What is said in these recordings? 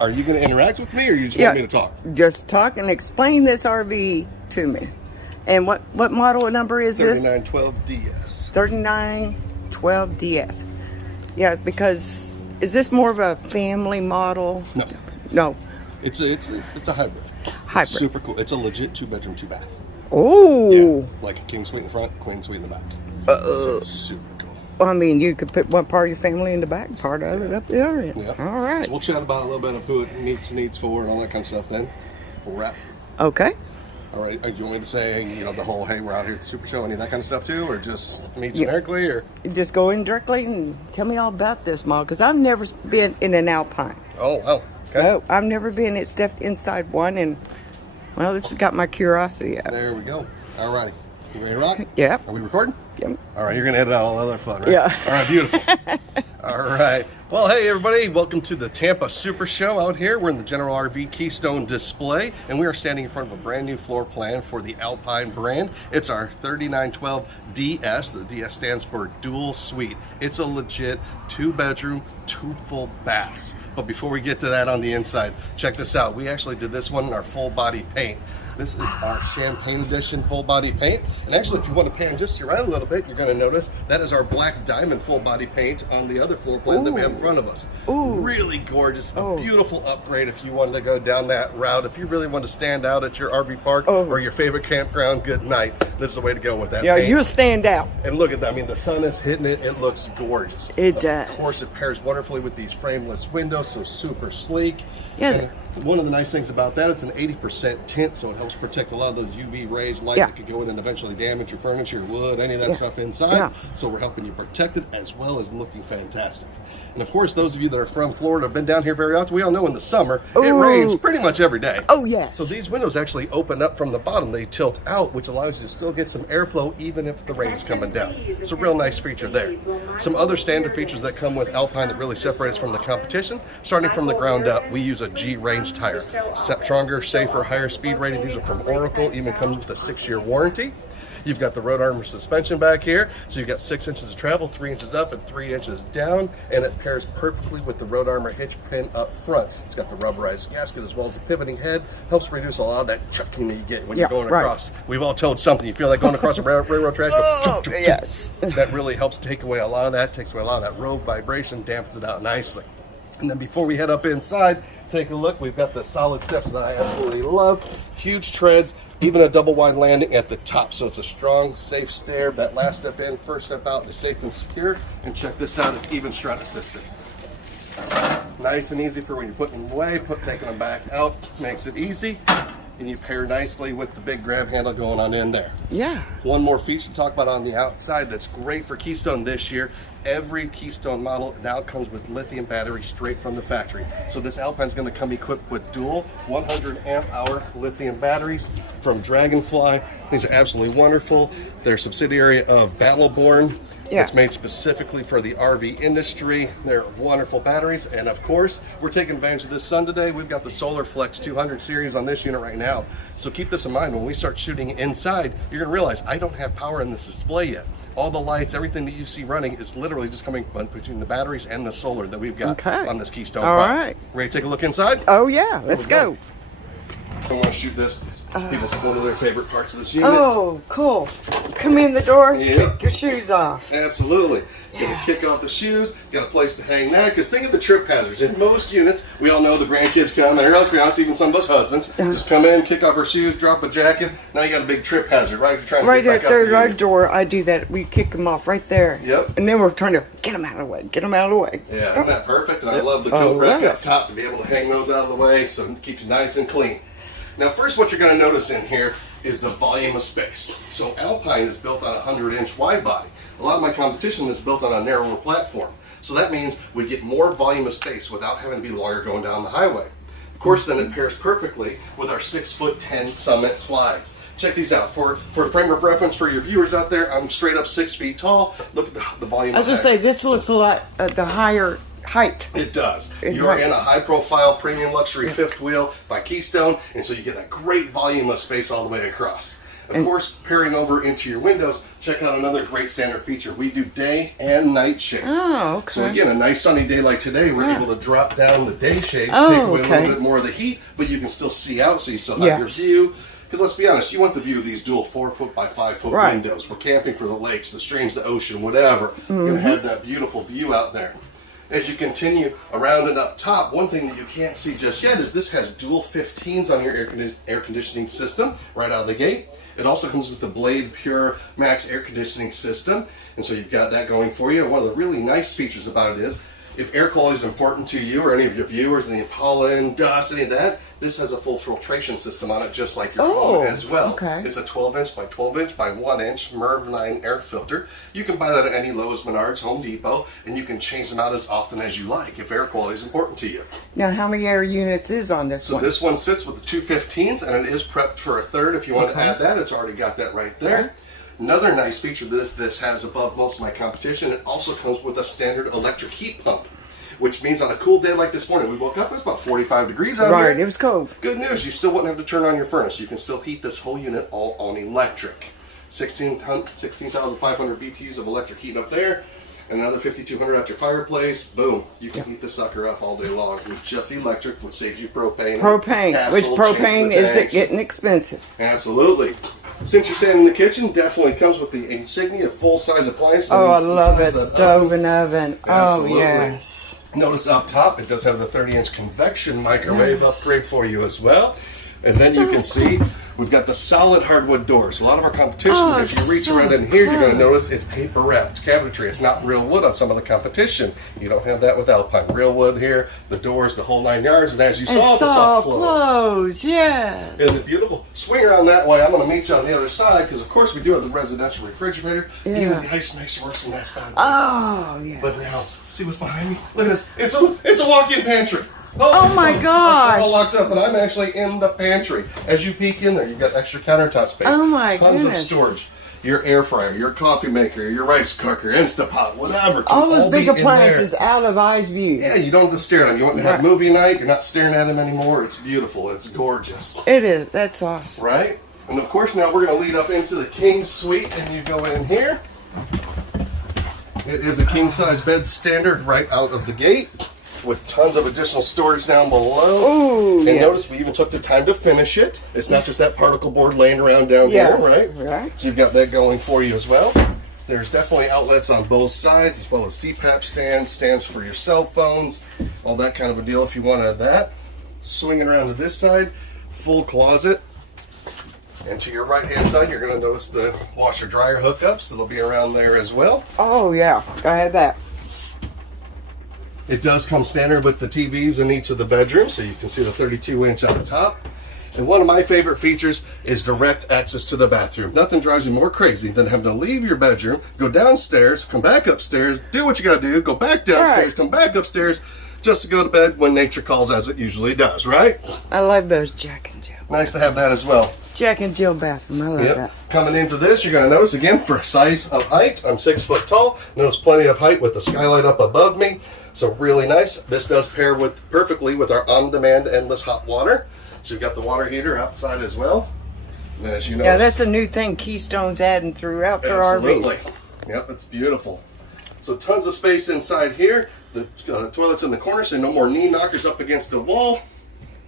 Are you going to interact with me, or you just want me to talk? Just talk and explain this RV to me. And what model number is this? 3912DS. 3912DS. Yeah, because is this more of a family model? No. No. It's a hybrid. Hybrid. It's super cool. It's a legit 2-bedroom, 2-bath. Oh. Yeah, like a king suite in the front, queen suite in the back. So it's super cool. Well, I mean, you could put one part of your family in the back, part of it up the other end. Yeah. All right. So we'll chat about a little bit of who it meets needs for and all that kind of stuff then. We'll wrap. Okay. All right. Do you want me to say, the whole, hey, we're out here at the Super Show, any of that kind of stuff too, or just me generically, or? Just go in directly and tell me all about this model, because I've never been in an Alpine. Oh, wow. Okay. No, I've never been. Stepped inside one, and, well, this has got my curiosity up. There we go. All righty. You ready to rock? Yep. Are we recording? Yep. All right, you're going to edit out all the other fun, right? Yeah. All right, beautiful. All right. Well, hey, everybody. Welcome to the Tampa Super Show out here. We're in the General RV Keystone display, and we are standing in front of a brand new floor plan for the Alpine brand. It's our 3912DS. The DS stands for Dual Suite. It's a legit 2-bedroom, 2 full baths. But before we get to that on the inside, check this out. We actually did this one in our full body paint. This is our Champagne Edition full body paint. And actually, if you want to pan just your right a little bit, you're going to notice that is our Black Diamond full body paint on the other floor plan that we have in front of us. Ooh. Really gorgeous, a beautiful upgrade if you wanted to go down that route. If you really want to stand out at your RV park or your favorite campground, good night. This is the way to go with that paint. You'll stand out. And look at that. I mean, the sun is hitting it. It looks gorgeous. It does. Of course, it pairs wonderfully with these frameless windows, so super sleek. Yeah. And one of the nice things about that, it's an 80% tint, so it helps protect a lot of those UV rays, light that could go in and eventually damage your furniture, your wood, any of that stuff inside. Yeah. So we're helping you protect it as well as looking fantastic. And of course, those of you that are from Florida have been down here very often. We all know in the summer, it rains pretty much every day. Oh, yes. So these windows actually open up from the bottom. They tilt out, which allows you to still get some airflow even if the rain is coming down. It's a real nice feature there. Some other standard features that come with Alpine that really separate us from the competition, starting from the ground up, we use a G range tire. Stronger, safer, higher speed rating. These are from Oracle, even comes with a 6-year warranty. You've got the road armor suspension back here, so you've got 6 inches of travel, 3 inches up and 3 inches down, and it pairs perfectly with the road armor hitch pin up front. It's got the rubberized gasket as well as the pivoting head, helps reduce a lot of that chucking that you get when you're going across. We've all told something, you feel like going across a railroad track. Yes. That really helps take away a lot of that, takes away a lot of that road vibration, dampens it out nicely. And then before we head up inside, take a look. We've got the solid steps that I absolutely love. Huge treads, even a double wide landing at the top. So it's a strong, safe stair. That last step in, first step out is safe and secure. And check this out, it's even strut assisted. Nice and easy for when you're putting them away, taking them back out. Makes it easy. And you pair nicely with the big grab handle going on in there. Yeah. One more feature to talk about on the outside that's great for Keystone this year. Every Keystone model now comes with lithium battery straight from the factory. So this Alpine is going to come equipped with dual 100 amp hour lithium batteries from Dragonfly. These are absolutely wonderful. They're a subsidiary of Battleborn. Yeah. It's made specifically for the RV industry. They're wonderful batteries. And of course, we're taking advantage of this sun today. We've got the Solar Flex 200 series on this unit right now. So keep this in mind. When we start shooting inside, you're going to realize I don't have power in this display yet. All the lights, everything that you see running is literally just coming between the batteries and the solar that we've got on this Keystone All box. right. Ready to take a look inside? Oh, yeah. Let's go. I want to shoot this. Give us one of their favorite parts of this unit. Oh, cool. Come in the door, Yeah. kick your shoes off. Absolutely. Gonna kick off the shoes, got a place to hang that, because think of the trip hazards. In most units, we all know the grandkids come, and let's be honest, even some of us husbands, just come in, kick off our shoes, drop a jacket, now you got a big trip hazard, right? If you're trying to get back Right at up our door, I do that. We kick them off right there. Yep. And then we're trying to get them out of the way, get them out of the way. Yeah, isn't that perfect? And I love the coat rack up top to be able to hang those out of the way, so it keeps you nice and clean. Now, first, what you're going to notice in here is the volume of space. So Alpine is built on a 100-inch wide body. A lot of my competition is built on a narrower platform. So that means we get more volume of space without having to be lawyer going down the highway. Of course, then it pairs perfectly with our 6'10" Summit slides. Check these out. For a frame of reference for your viewers out there, I'm straight up 6 feet tall. Look at the volume. I was going to say, this looks a lot the higher height. It does. You're in a high-profile premium luxury fifth wheel by Keystone, and so you get that great volume of space all the way across. Of course, pairing over into your windows, check out another great standard feature. We do day and night shades. Oh, okay. So again, a nice sunny day like today, we're able to drop down the day shades, Oh, take away a okay. little bit more of the heat, but you can still see out, so you still have your Yes. view. Because let's be honest, you want the view of these dual 4-foot by 5-foot Right. windows. We're camping for the lakes, the streams, the ocean, whatever. You're going to have that beautiful view out there. As you continue around and up top, one thing that you can't see just yet is this has dual 15s on your air conditioning system right out of the gate. It also comes with the Blade Pure Max air conditioning system, and so you've got that going for you. One of the really nice features about it is, if air quality is important to you or any of your viewers, any pollen, dust, any of that, this has a full filtration system on it, just like your home as well. Okay. It's a 12-inch by 12-inch by 1-inch MERV 9 air filter. You can buy that at any Lowe's, Menards, Home Depot, and you can change them out as often as you like if air quality is important to you. Now, how many air units is on this So one? this one sits with the 2 15s, and it is prepped for a third. If you want to add that, it's already got that right there. Okay. Another nice feature that this has above most of my competition, it also comes with a standard electric heat pump, which means on a cool day like this morning, we woke up, it was about 45 degrees out Right, here. it was cold. Good news, you still wouldn't have to turn on your furnace. You can still heat this whole unit all on electric. 16,500 BTUs of electric heat up there, and another 5,200 at your fireplace. Boom, you can heat this sucker up all day long with just electric, which saves you propane. Propane, which Hassle, propane change the is it tanks. getting expensive? Absolutely. Since you're standing in the kitchen, definitely comes with the Insignia full-size appliance. Oh, I It's the love size it. of Stove and oven. Oh, Absolutely. yes. Notice up top, it does have the 30-inch convection microwave upgrade for you as well. And then you can see we've got the solid hardwood doors. A lot of our competition, Oh, if you reach so around in here, you're going to cool. notice it's paper wrapped cabinetry. It's not real wood on some of the competition. You don't have that with Alpine. Real wood here, the doors, the whole 9 yards, and as you And saw, the soft close. close, yes. Isn't it beautiful? Swing around that way. I'm going to meet you on the other side because, of course, we do have the residential refrigerator. Yeah. Even the ice maker works in that spot. Oh, yes. But now, see what's behind me? Look at this. It's a walk-in pantry. Oh my gosh. They're all locked up, but I'm actually in the pantry. As you peek in there, you've got extra countertop space. Oh my Tons goodness. of storage. Your air fryer, your coffee maker, your rice cooker, Instapot, whatever. can All those big be in there. appliances out of eyes view. Yeah, you don't have to stare at them. You want to have Right. movie night, you're not staring at them anymore. It's beautiful. It's gorgeous. It is. That's awesome. Right? And of course, now we're going to lead up into the king suite, and you go in here. It is a king size bed standard right out of the gate, with tons of additional storage down below. Ooh, and yeah. notice we even took the time to finish it. It's not just that particle board laying around down Yeah, here, right? right. So you've got that going for you as well. There's definitely outlets on both sides, as well as CPAP stands for your cell phones, all that kind of a deal if you wanted that. Swinging around to this side, full closet. And to your right hand side, you're going to notice the washer dryer hookups that'll be around there as well. Oh, yeah. I had that. It does come standard with the TVs in each of the bedrooms, so you can see the 32-inch on the top. And one of my favorite features is direct access to the bathroom. Nothing drives you more crazy than having to leave your bedroom, go downstairs, come back upstairs, do what you got to do, go back downstairs, Right. come back upstairs, just to go to bed when nature calls, as it usually does, right? I love those Jack and Jill. Nice to have that as well. Jack and Jill bathroom. I love Yep. that. Coming into this, you're going to notice again for size of height, I'm 6 foot tall. Notice plenty of height with the skylight up above me. So really nice. This does pair perfectly with our on-demand endless hot water. So you've got the water heater outside as well. And then as you notice, Yeah, that's a new thing Keystone's adding throughout their absolutely. RV. Yep, it's beautiful. So tons of space inside here. The toilet's in the corner, so no more knee knockers up against the wall.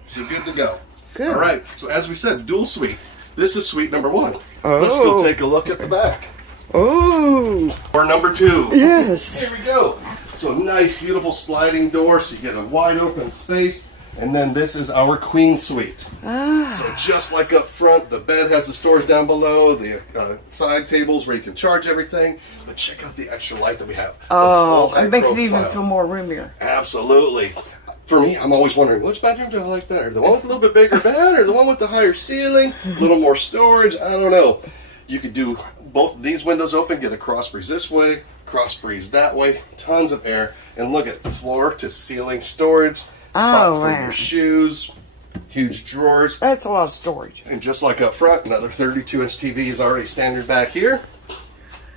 So you're good to go. Good. All right. So as we said, dual suite. This is suite number 1. Let's go Oh. take a look at the back. Ooh, Or number 2. yes. Here we go. So nice, beautiful sliding door, so you get a wide open space. And then this is our queen suite. Ah, So just like up front, the bed has the storage down below, the side tables where you can charge everything. But check out the extra light that we have. The oh, full high it makes it even profile. feel more roomier. Absolutely. For me, I'm always wondering, which bedroom do I like better? The one with a little bit bigger bed or the one with the higher ceiling? A little more storage? I don't know. You could do both of these windows open, get a cross breeze this way, cross breeze that way, tons of air. And look at the floor to ceiling storage, spot Oh, for wow. your shoes, huge drawers. That's a lot of storage. And just like up front, another 32-inch TV is already standard back here.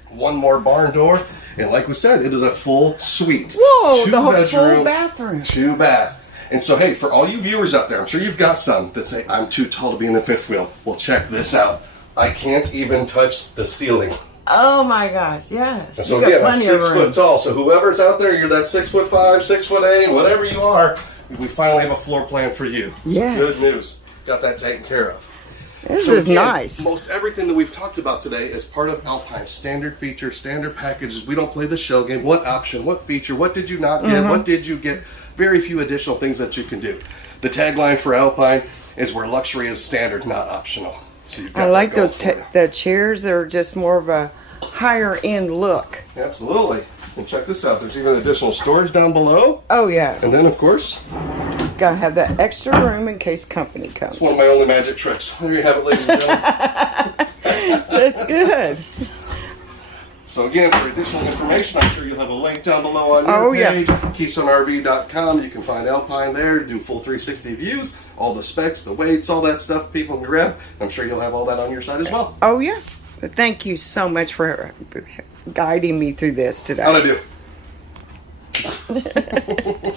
One more barn door. And like we said, it is a full suite. Whoa, 2 the whole bedroom, full bathroom. 2 bath. And so, hey, for all you viewers out there, I'm sure you've got some that say, I'm too tall to be in the fifth wheel. Well, check this out. I can't even touch the ceiling. Oh my gosh, yes. And so You got again, I'm plenty of 6 room. foot tall. So whoever's out there, you're that 6'5", 6'8", whatever you are, we finally have a floor plan for you. Yeah. Good news. Got that taken care of. This So is again, nice. Most everything that we've talked about today is part of Alpine's standard features, standard packages. We don't play the shell game. What option? What feature? What did you not get? Mm-hmm. What did you get? Very few additional things that you can do. The tagline for Alpine is where luxury is standard, not optional. So you've got I that like going those for you. the chairs are just more of a higher end look. Absolutely. And check this out. There's even additional storage down below. Oh yeah. And then, of course, Gotta have that extra room in case company comes. it's one of my only magic tricks. There you have it, ladies and gentlemen. That's good. So again, for additional information, I'm sure you'll have a link down below on your Oh, yeah. page, KeystoneRV.com. You can find Alpine there, do full 360 views, all the specs, the weights, all that stuff, people in your grab. I'm sure you'll have all that on your site as well. Oh yeah. But thank you so much for guiding me through this today. How'd I do?